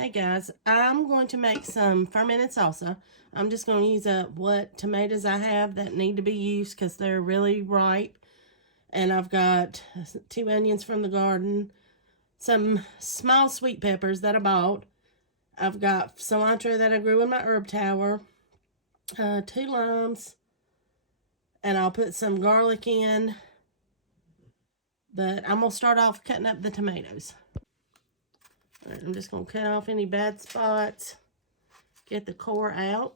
Hey guys, I'm going to make some fermented salsa. I'm just going to use up what tomatoes I have that need to be used because they're really ripe. And I've got 2 onions from the garden, some small sweet peppers that I bought. I've got cilantro that I grew in my herb tower, 2 limes, and I'll put some garlic in. But I'm going to start off cutting up the tomatoes. All right, I'm just going to cut off any bad spots. Get the core out.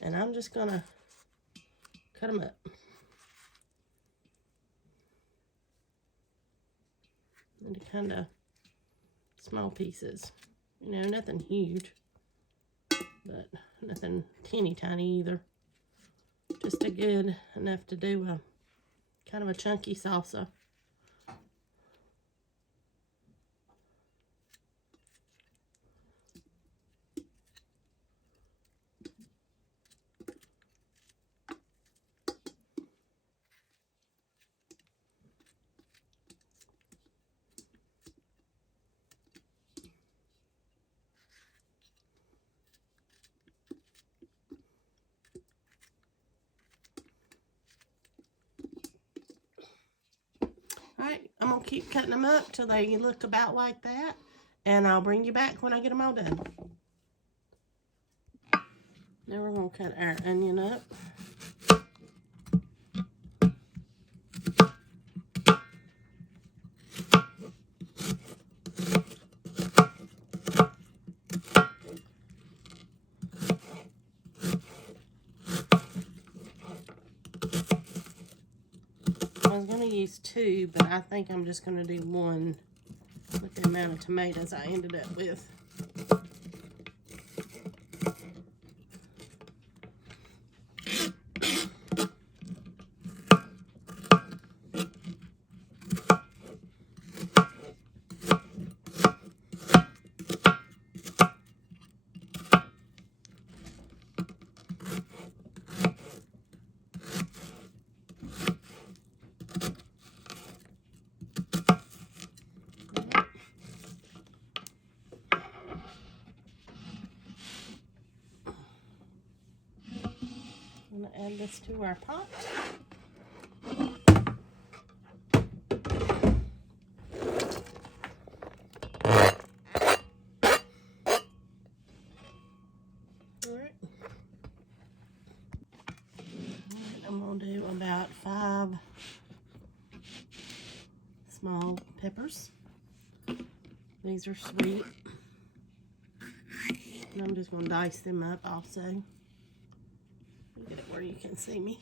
And I'm just going to cut them up. Into kind of small pieces. You know, nothing huge. But nothing teeny tiny either. Just a good enough to do a kind of a chunky salsa. Alright, I'm going to keep cutting them up till they look about like that. And I'll bring you back when I get them all done. Now we're going to cut our onion up. I was going to use 2, but I think I'm just going to do 1 with the amount of tomatoes I ended up with. I'm going to add this to our pot. Alright. I'm going to do about 5 small peppers. These are sweet. And I'm just going to dice them up also. Get it where you can see me.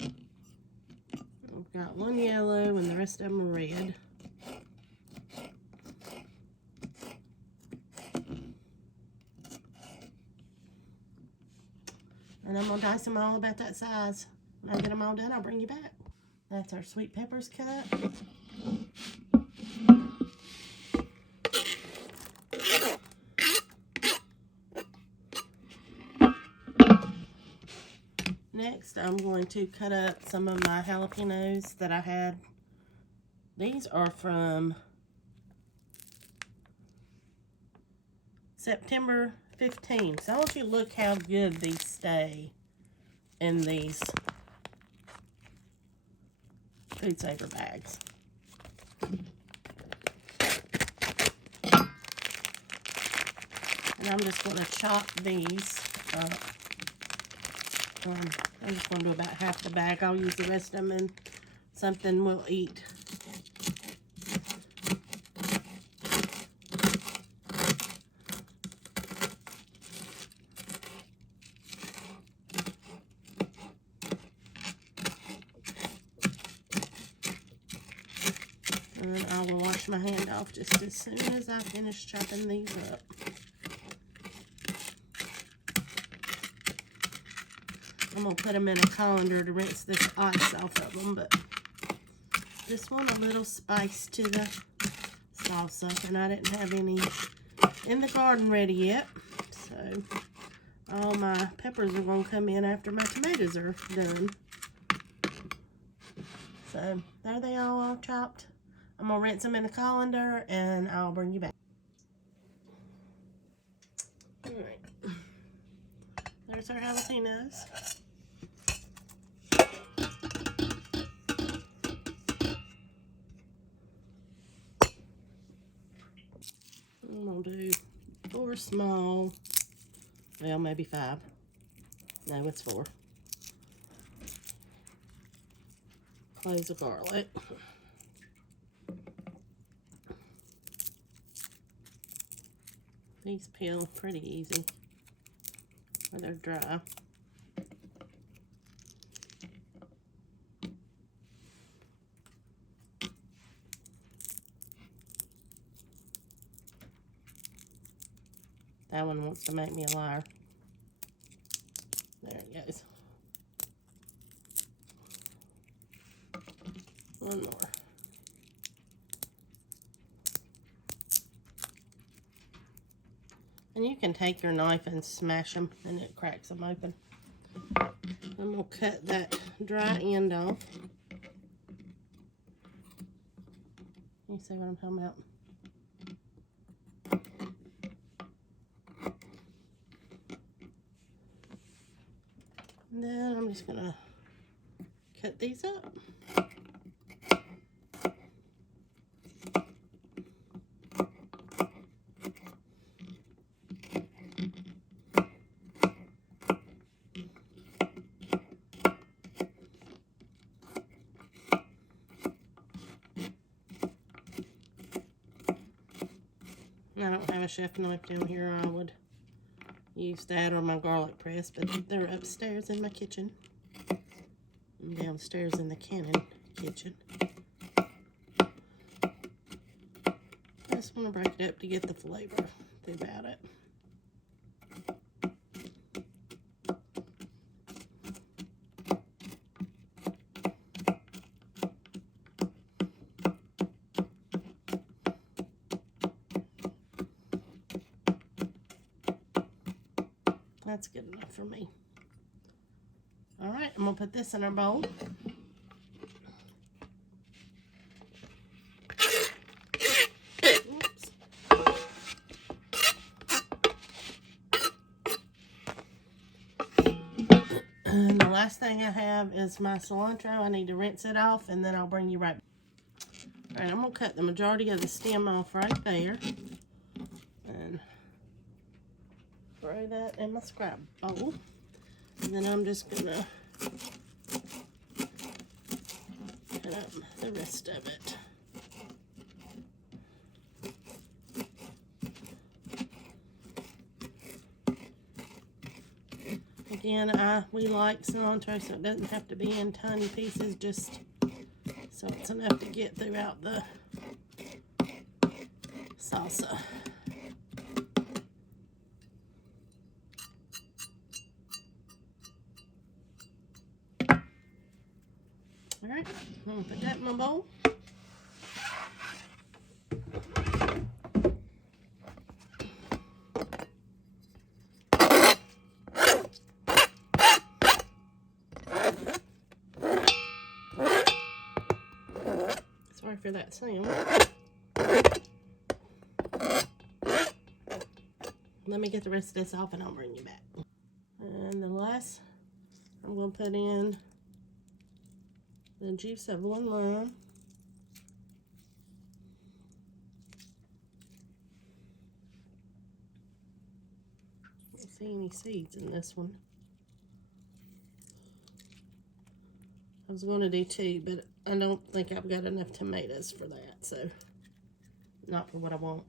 I've got 1 yellow and the rest of them are red. And I'm going to dice them all about that size. When I get them all done, I'll bring you back. That's our sweet peppers cut. Next, I'm going to cut up some of my jalapenos that I had. These are from September 15th. So I want you to look how good these stay in these food saver bags. And I'm just going to chop these up. I'm just going to do about half the bag. I'll use the rest of them in something we'll eat. And I will wash my hand off just as soon as I finish chopping these up. I'm going to put them in a colander to rinse this ice off of them, but just want a little spice to the salsa, and I didn't have any in the garden ready yet. So all my peppers are going to come in after my tomatoes are done. So there they all chopped. I'm going to rinse them in a colander and I'll bring you back. Alright. There's our jalapenos. I'm going to do 4 small, well, maybe 5. No, it's 4. Cloves of garlic. These peel pretty easy, or they're dry. That one wants to make me a liar. There it goes. One more. And you can take your knife and smash them and it cracks them open. I'm going to cut that dry end off. You see what I'm talking about? And then I'm just going to cut these up. I don't have a chef knife down here. I would use that or my garlic press, but they're upstairs in my kitchen. And downstairs in the Cannon kitchen. I just want to break it up to get the flavor throughout it. That's good enough for me. All right, I'm gonna put this in our bowl. Oops. And the last thing I have is my cilantro. I need to rinse it off and then I'll bring you right back. All right, I'm gonna cut the majority of the stem off right there. And throw that in my scrap bowl. And then I'm just gonna cut up the rest of it. Again, we like cilantro, so it doesn't have to be in tiny pieces, just so it's enough to get throughout the salsa. Alright, I'm going to put that in my bowl. Sorry for that sound. Let me get the rest of this off and I'll bring you back. And the last, I'm going to put in the juice of 1 lime. I don't see any seeds in this one. I was going to do 2, but I don't think I've got enough tomatoes for that, so not for what I want.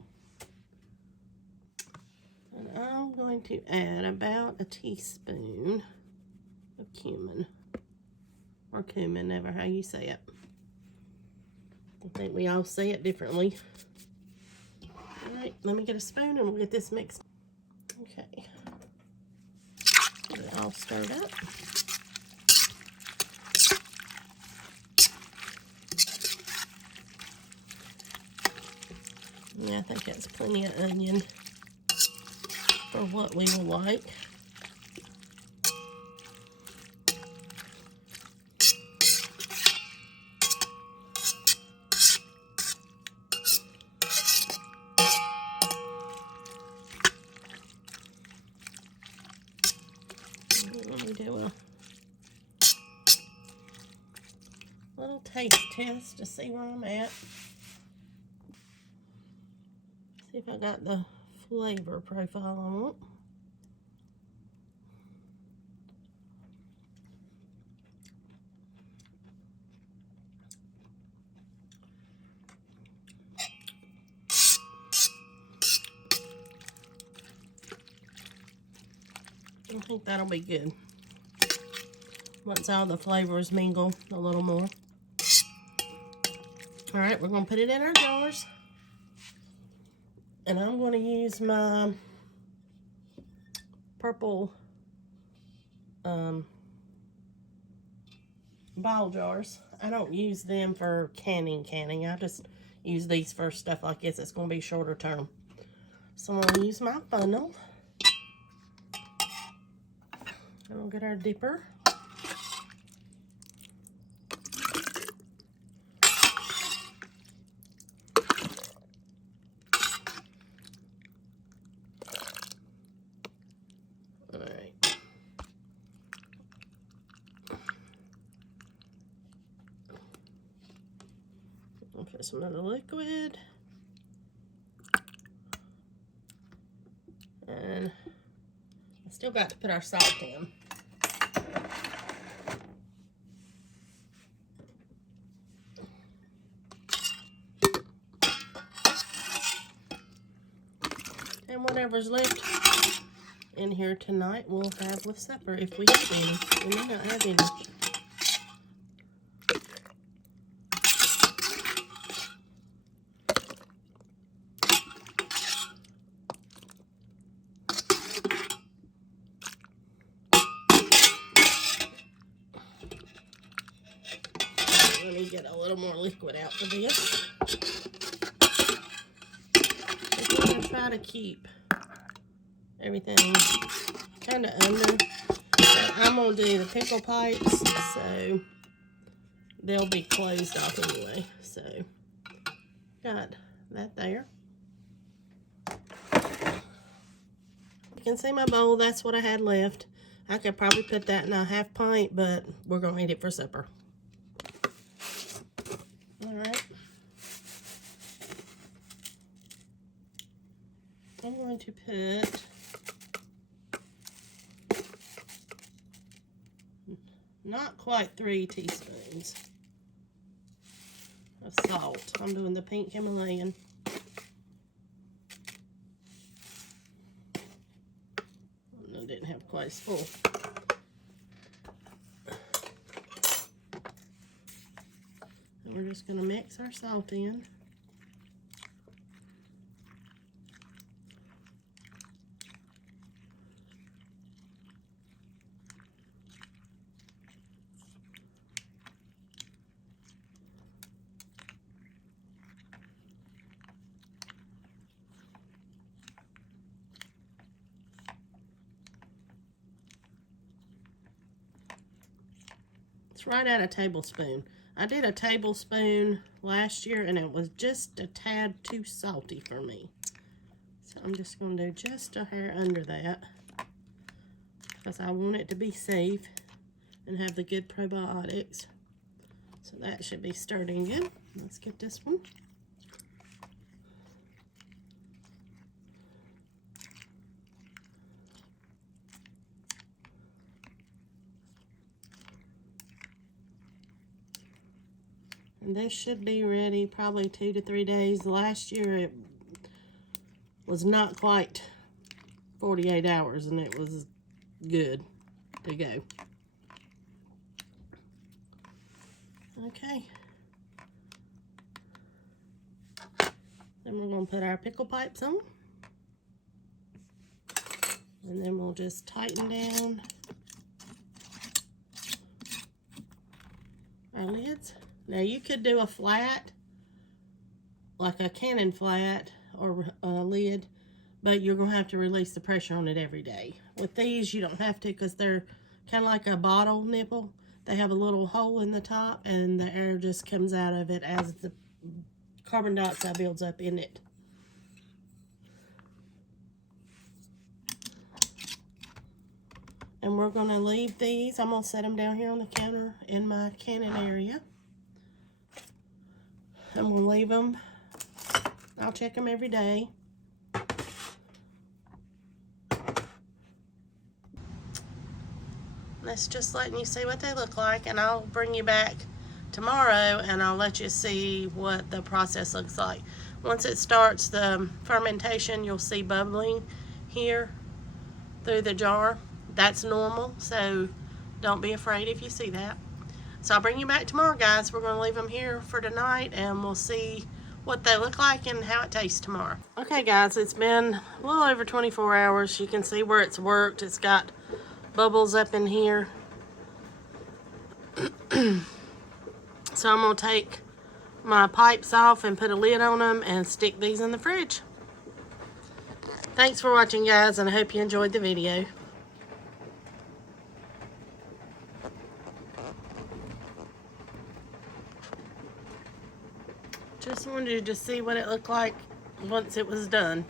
And I'm going to add about a teaspoon of cumin. Or cumin, never how you say it. I think we all say it differently. Alright, let me get a spoon and we'll get this mixed. Okay. Get it all stirred up. Yeah, I think that's plenty of onion. for what we would like. Let me do a little taste test to see where I'm at. See if I got the flavor profile I want. I think that'll be good. Once all the flavors mingle a little more. All right, we're gonna put it in our jars. And I'm gonna use my purple ball jars. I don't use them for canning. I just use these for stuff like this. It's gonna be shorter term. So I'm gonna use my funnel. And we'll get our dipper. All right. I'll put some of the liquid. And I still got to put our salt in. And whatever's left in here tonight, we'll have with supper if we have any. We may not have any. Let me get a little more liquid out for this. We're going to try to keep everything kind of under. But I'm going to do the pickle pipes, so they'll be closed off anyway. So, got that there. You can see my bowl. That's what I had left. I could probably put that in a half pint, but we're going to eat it for supper. Alright. I'm going to put not quite 3 teaspoons of salt. I'm doing the pink Himalayan. I didn't have quite as full. And we're just going to mix our salt in. It's right at a tablespoon. I did a tablespoon last year and it was just a tad too salty for me. So I'm just going to do just a hair under that because I want it to be safe and have the good probiotics. So that should be starting good. Let's get this one. And this should be ready probably 2 to 3 days. Last year it was not quite 48 hours and it was good to go. Okay. Then we're going to put our pickle pipes on. And then we'll just tighten down our lids. Now you could do a flat, like a cannon flat or a lid, but you're going to have to release the pressure on it every day. With these, you don't have to because they're kind of like a bottle nipple. They have a little hole in the top, and the air just comes out of it as the carbon dioxide builds up in it. And we're going to leave these. I'm going to set them down here on the counter in my canning area. I'm going to leave them. I'll check them every day. That's just letting you see what they look like, and I'll bring you back tomorrow and I'll let you see what the process looks like. Once it starts the fermentation, you'll see bubbling here through the jar. That's normal, so don't be afraid if you see that. So I'll bring you back tomorrow, guys. We're going to leave them here for tonight, and we'll see what they look like and how it tastes tomorrow. Okay, guys, it's been a little over 24 hours. You can see where it's worked. It's got bubbles up in here. So I'm going to take my pipes off and put a lid on them and stick these in the fridge. Thanks for watching, guys, and I hope you enjoyed the video. Just wanted you to see what it looked like once it was done.